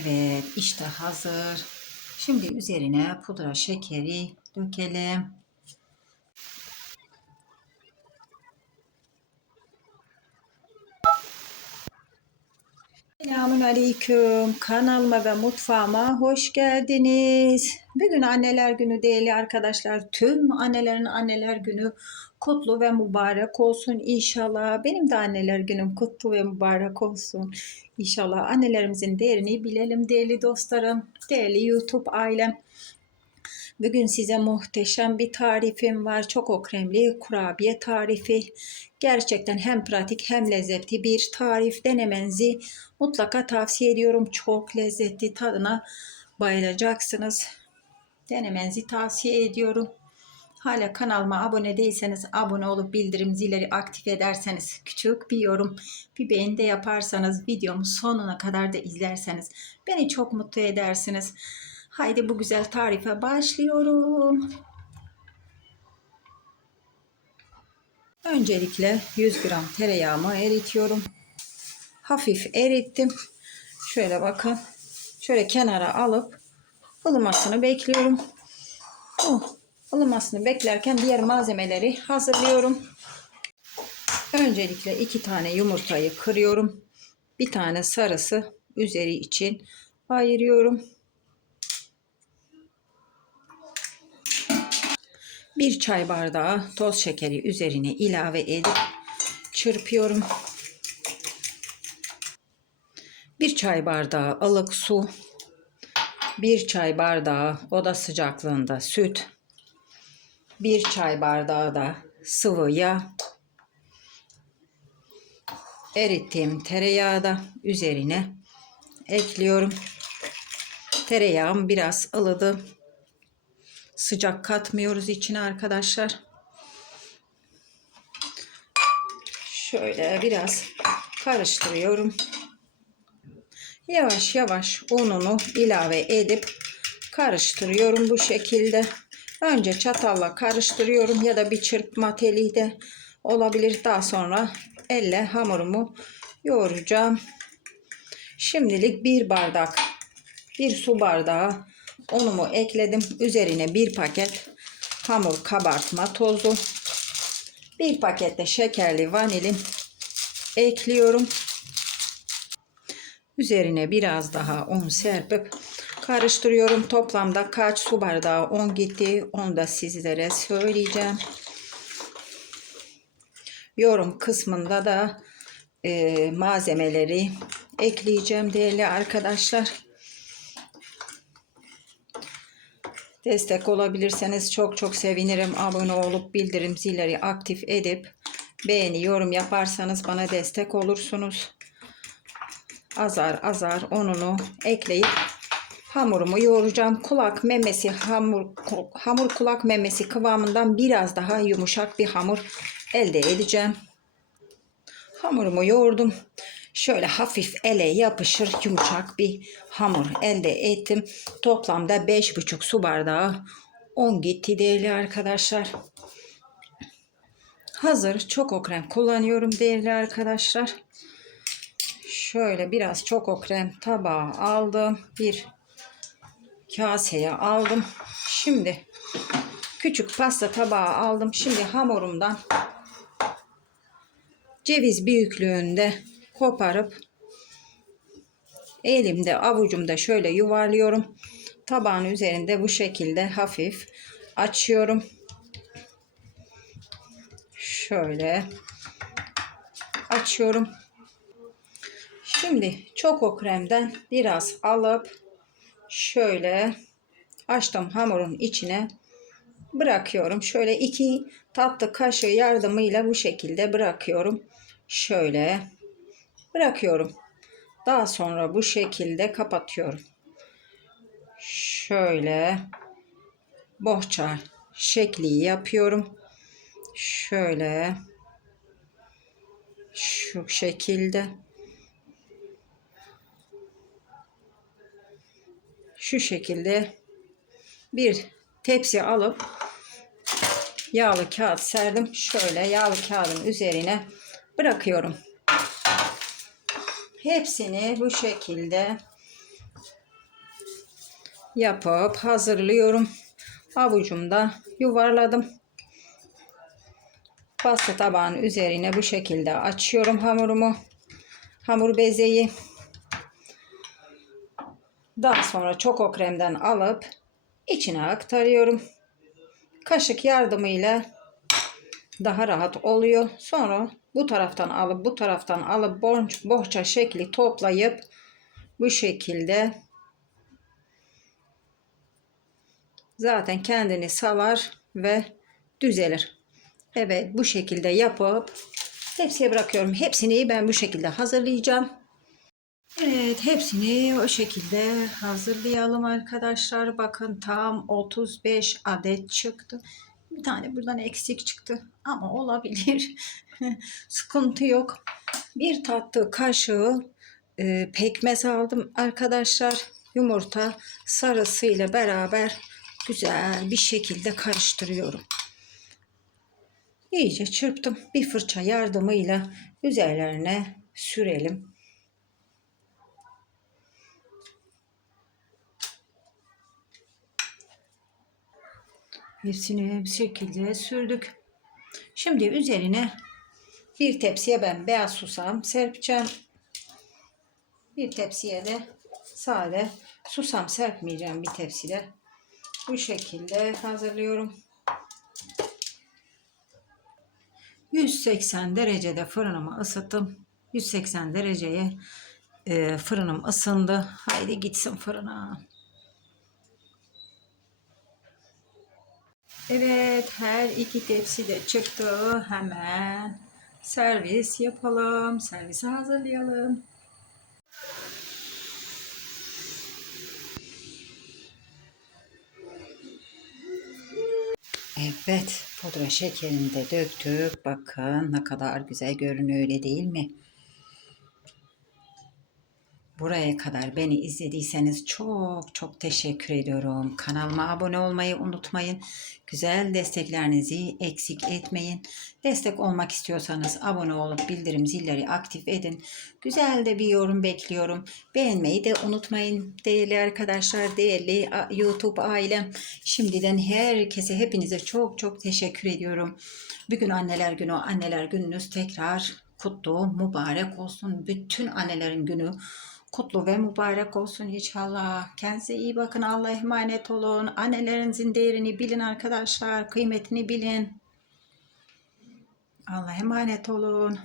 Evet, işte hazır. Şimdi üzerine pudra şekeri dökelim. Selamun Aleyküm. Kanalıma ve mutfağıma hoş geldiniz. Bugün anneler günü değerli arkadaşlar. Tüm annelerin anneler günü kutlu ve mübarek olsun inşallah. Benim de anneler günüm kutlu ve mübarek olsun. İnşallah annelerimizin değerini bilelim değerli dostlarım. Değerli YouTube ailem. Bugün size muhteşem bir tarifim var. Çok o kremli kurabiye tarifi. Gerçekten hem pratik hem lezzetli bir tarif denemenizi mutlaka tavsiye ediyorum. Çok lezzetli tadına bayılacaksınız. Denemenizi tavsiye ediyorum. Hala kanalıma abone değilseniz abone olup bildirim zilleri aktif ederseniz küçük bir yorum bir beğeni de yaparsanız videomu sonuna kadar da izlerseniz beni çok mutlu edersiniz. Haydi bu güzel tarife başlıyorum. Öncelikle 100 gram tereyağımı eritiyorum. Hafif erittim. Şöyle bakın. Şöyle kenara alıp ılımasını bekliyorum. Oh, beklerken diğer malzemeleri hazırlıyorum. Öncelikle iki tane yumurtayı kırıyorum. Bir tane sarısı üzeri için ayırıyorum. Bir çay bardağı toz şekeri üzerine ilave edip çırpıyorum. Bir çay bardağı ılık su, bir çay bardağı oda sıcaklığında süt, bir çay bardağı da sıvı yağ, erittiğim tereyağı da üzerine ekliyorum. Tereyağım biraz ılıdı. Sıcak katmıyoruz içine arkadaşlar. Şöyle biraz karıştırıyorum. Yavaş yavaş ununu ilave edip karıştırıyorum bu şekilde. Önce çatalla karıştırıyorum ya da bir çırpma teli de olabilir. Daha sonra elle hamurumu yoğuracağım. Şimdilik bir bardak, bir su bardağı unumu ekledim. Üzerine bir paket hamur kabartma tozu, bir paket de şekerli vanilin ekliyorum. Üzerine biraz daha un serpip karıştırıyorum. Toplamda kaç su bardağı un gitti onu da sizlere söyleyeceğim. Yorum kısmında da e, malzemeleri ekleyeceğim değerli arkadaşlar. Destek olabilirseniz çok çok sevinirim. Abone olup bildirim zilleri aktif edip beğeni yorum yaparsanız bana destek olursunuz. Azar azar ununu ekleyip hamurumu yoğuracağım. Kulak memesi hamur hamur kulak memesi kıvamından biraz daha yumuşak bir hamur elde edeceğim. Hamurumu yoğurdum. Şöyle hafif ele yapışır yumuşak bir hamur elde ettim. Toplamda 5,5 su bardağı un gitti değerli arkadaşlar. Hazır çoko krem kullanıyorum değerli arkadaşlar. Şöyle biraz çoko krem tabağa aldım. Bir kaseye aldım. Şimdi küçük pasta tabağı aldım. Şimdi hamurumdan ceviz büyüklüğünde koparıp elimde avucumda şöyle yuvarlıyorum. Tabağın üzerinde bu şekilde hafif açıyorum. Şöyle açıyorum. Şimdi çoko kremden biraz alıp şöyle açtım hamurun içine bırakıyorum. Şöyle iki tatlı kaşığı yardımıyla bu şekilde bırakıyorum. Şöyle bırakıyorum. Daha sonra bu şekilde kapatıyorum. Şöyle bohça şekli yapıyorum. Şöyle şu şekilde şu şekilde bir tepsi alıp yağlı kağıt serdim. Şöyle yağlı kağıdın üzerine bırakıyorum. Hepsini bu şekilde yapıp hazırlıyorum. Avucumda yuvarladım. Pasta tabağının üzerine bu şekilde açıyorum hamurumu. Hamur bezeyi. Daha sonra çoko kremden alıp içine aktarıyorum. Kaşık yardımıyla daha rahat oluyor. Sonra bu taraftan alıp bu taraftan alıp borç, bohça şekli toplayıp bu şekilde zaten kendini salar ve düzelir. Evet bu şekilde yapıp tepsiye bırakıyorum. Hepsini ben bu şekilde hazırlayacağım. Evet hepsini o şekilde hazırlayalım arkadaşlar. Bakın tam 35 adet çıktı. Bir tane buradan eksik çıktı ama olabilir. Sıkıntı yok. Bir tatlı kaşığı e, pekmez aldım arkadaşlar. Yumurta sarısıyla beraber güzel bir şekilde karıştırıyorum. İyice çırptım. Bir fırça yardımıyla üzerlerine sürelim. Hepsini bir şekilde sürdük. Şimdi üzerine bir tepsiye ben beyaz susam serpeceğim. Bir tepsiye de sade susam serpmeyeceğim bir tepside. Bu şekilde hazırlıyorum. 180 derecede fırınımı ısıttım. 180 dereceye e, fırınım ısındı. Haydi gitsin fırına. Evet her iki tepsi de çıktı. Hemen servis yapalım. Servise hazırlayalım. Evet, pudra şekerini de döktük. Bakın ne kadar güzel görünüyor öyle değil mi? Buraya kadar beni izlediyseniz çok çok teşekkür ediyorum. Kanalıma abone olmayı unutmayın. Güzel desteklerinizi eksik etmeyin. Destek olmak istiyorsanız abone olup bildirim zilleri aktif edin. Güzel de bir yorum bekliyorum. Beğenmeyi de unutmayın değerli arkadaşlar, değerli YouTube ailem. Şimdiden herkese hepinize çok çok teşekkür ediyorum. Bugün anneler günü, anneler gününüz tekrar kutlu, mübarek olsun. Bütün annelerin günü kutlu ve mübarek olsun inşallah. Kendinize iyi bakın. Allah'a emanet olun. Annelerinizin değerini bilin arkadaşlar. Kıymetini bilin. Allah'a emanet olun.